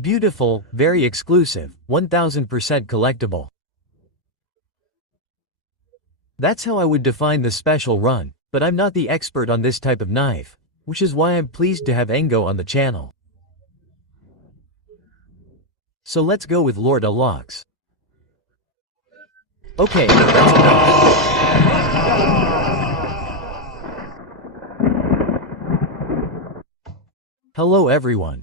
Beautiful, very exclusive, 1000% collectible. That's how I would define the Special Run, but I'm not the expert on this type of knife, which is why I'm pleased to have Engo on the channel. So let's go with Lord Alox. Okay, that's enough. Hello everyone.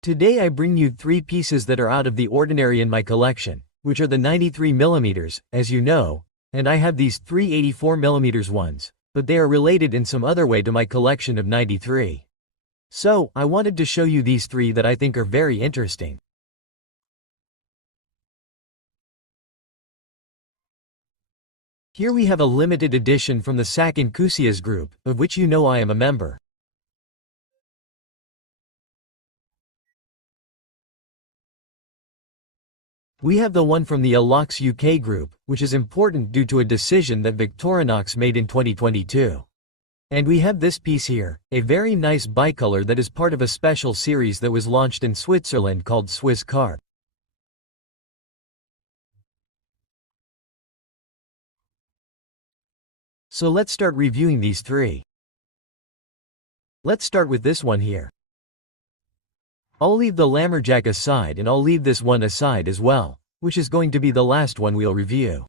Today I bring you 3 pieces that are out of the ordinary in my collection, which are the 93mm, as you know, and I have these 3 84mm ones, but they are related in some other way to my collection of 93. So, I wanted to show you these 3 that I think are very interesting. Here we have a limited edition from the Sac & Cusias group, of which you know I am a member. We have the one from the Alox UK group, which is important due to a decision that Victorinox made in 2022. And we have this piece here, a very nice bicolor that is part of a special series that was launched in Switzerland called Swisscarp. So let's start reviewing these 3. Let's start with this one here. I'll leave the Lumberjack aside and I'll leave this one aside as well, which is going to be the last one we'll review.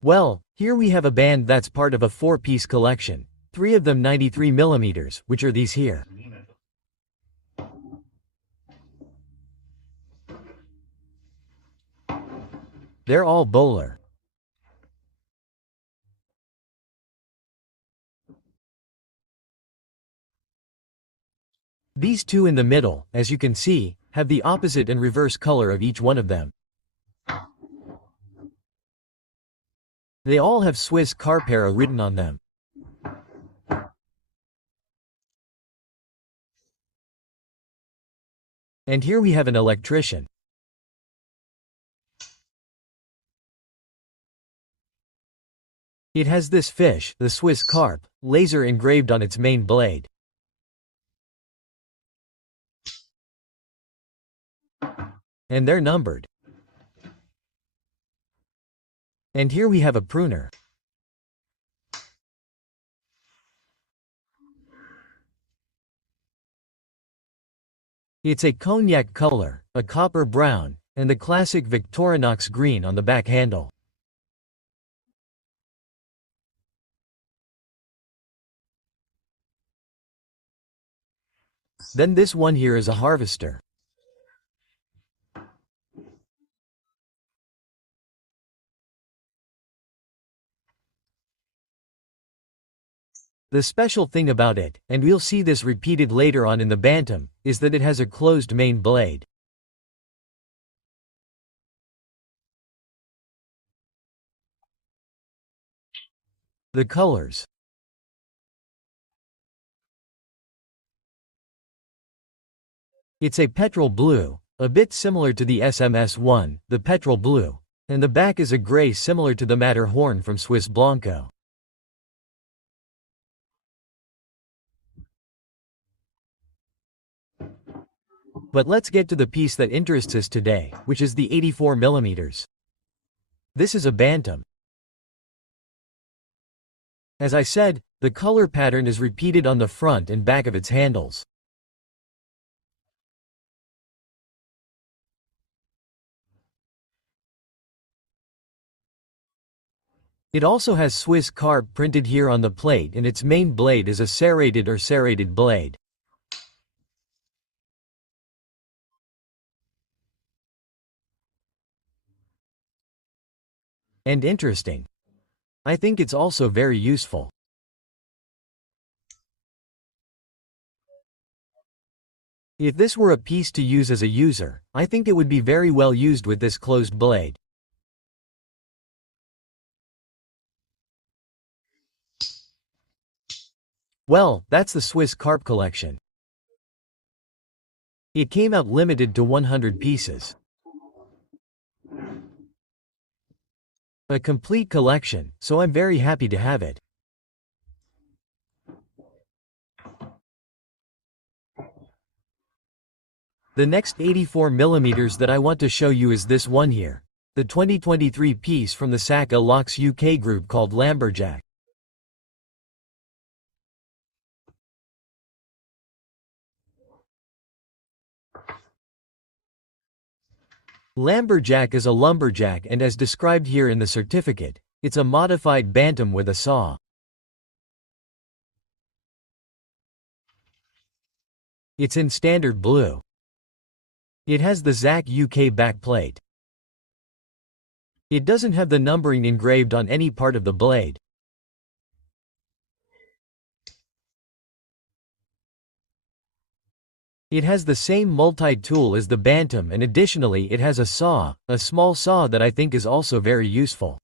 Well, here we have a band that's part of a 4-piece collection, 3 of them 93mm, which are these here. They're all bowler. These 2 in the middle, as you can see, have the opposite and reverse color of each one of them. They all have Swisscarp written on them. And here we have an Electrician. It has this fish, the Swisscarp, laser engraved on its main blade. And they're numbered. And here we have a Pruner. It's a cognac color, a copper brown, and the classic Victorinox green on the back handle. Then this one here is a harvester. The special thing about it, and we'll see this repeated later on in the Bantam, is that it has a closed main blade. The colors. It's a petrol blue, a bit similar to the SMS-1, the petrol blue, and the back is a gray similar to the Matterhorn from Swiss Blanco. But let's get to the piece that interests us today, which is the 84mm. This is a Bantam. As I said, the color pattern is repeated on the front and back of its handles. It also has Swisscarp printed here on the plate, and its main blade is a serrated or serrated blade. And interesting. I think it's also very useful. If this were a piece to use as a user, I think it would be very well used with this closed blade. Well, that's the Swisscarp collection. It came out limited to 100 pieces. A complete collection, so I'm very happy to have it. The next 84mm that I want to show you is this one here. The 2023 piece from the SAC Alox UK group called Lumberjack. Lumberjack is a lumberjack, and as described here in the certificate, it's a modified Bantam with a saw. It's in standard blue. It has the SAC UK backplate. It doesn't have the numbering engraved on any part of the blade. It has the same multi-tool as the Bantam, and additionally it has a saw, a small saw that I think is also very useful.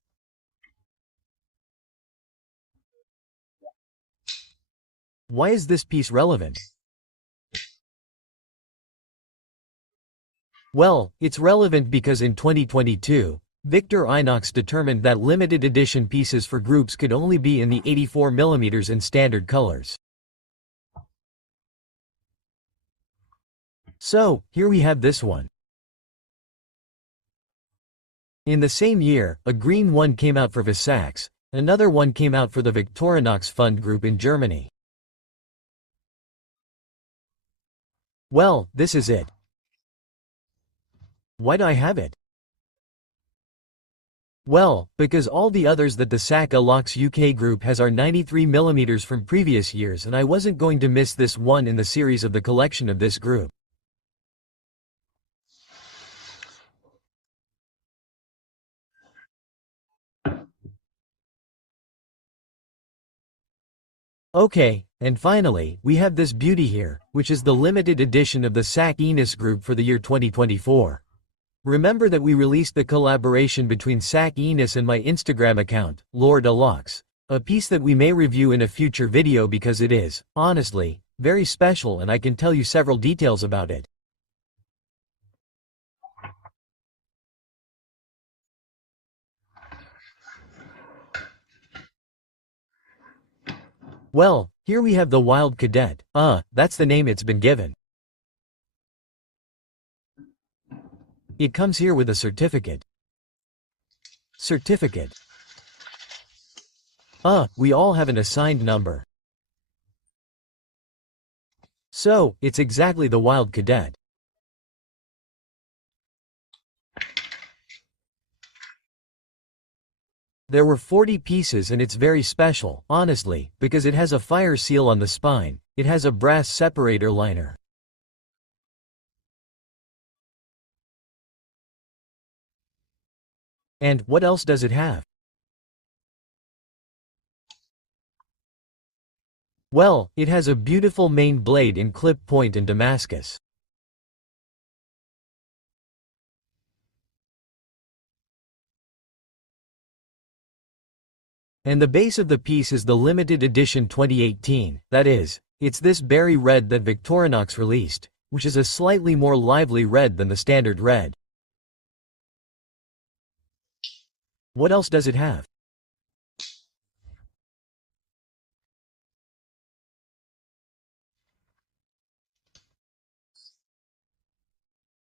Why is this piece relevant? Well, it's relevant because in 2022, Victorinox determined that limited edition pieces for groups could only be in the 84mm in standard colors. So, here we have this one. In the same year, a green one came out for Visax, another one came out for the Victorinox Fund Group in Germany. Well, this is it. Why do I have it? Well, because all the others that the SAC Alox UK group has are 93mm from previous years, and I wasn't going to miss this one in the series of the collection of this group. Okay, and finally, we have this beauty here, which is the limited edition of the SAC Enos group for the year 2024. Remember that we released the collaboration between SAC Enos and my Instagram account, Lord Alox, a piece that we may review in a future video because it is, honestly, very special, and I can tell you several details about it. Well, here we have the Wild Cadet. That's the name it's been given. It comes here with a certificate. Certificate. We all have an assigned number. So, it's exactly the Wild Cadet. There were 40 pieces, and it's very special, honestly, because it has a fire seal on the spine, it has a brass separator liner. And what else does it have? Well, it has a beautiful main blade in clip point and Damascus. And the base of the piece is the limited edition 2018, that is, it's this berry red that Victorinox released, which is a slightly more lively red than the standard red. What else does it have?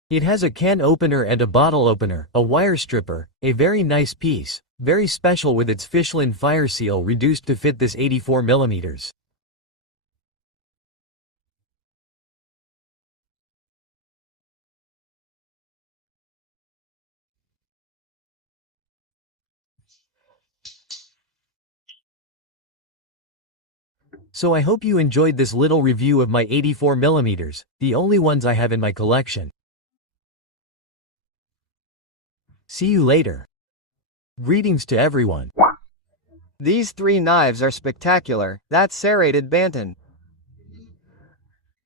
It has a can opener and a bottle opener, a wire stripper, a very nice piece, very special with its Fishlin fire seal reduced to fit this 84mm. So I hope you enjoyed this little review of my 84mm, the only ones I have in my collection. See you later. Greetings to everyone. These three knives are spectacular. That's serrated Bantam.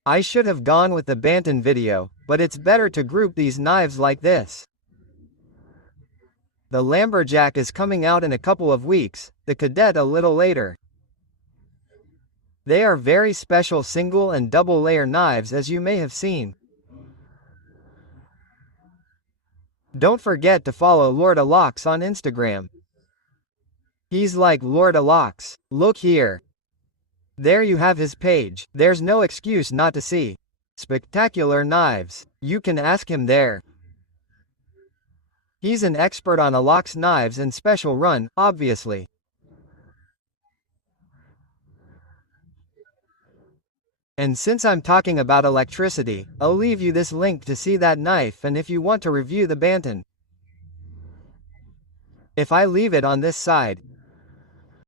I should have gone with the Bantam video, but it's better to group these knives like this. The Lumberjack is coming out in a couple of weeks, the Cadet a little later. They are very special single and double layer knives, as you may have seen. Don't forget to follow Lord Alox on Instagram. He's like Lord Alox. Look here. There you have his page. There's no excuse not to see. Spectacular knives. You can ask him there. He's an expert on Alox knives and Special Run, obviously. And since I'm talking about electricity, I'll leave you this link to see that knife and if you want to review the Bantam. If I leave it on this side,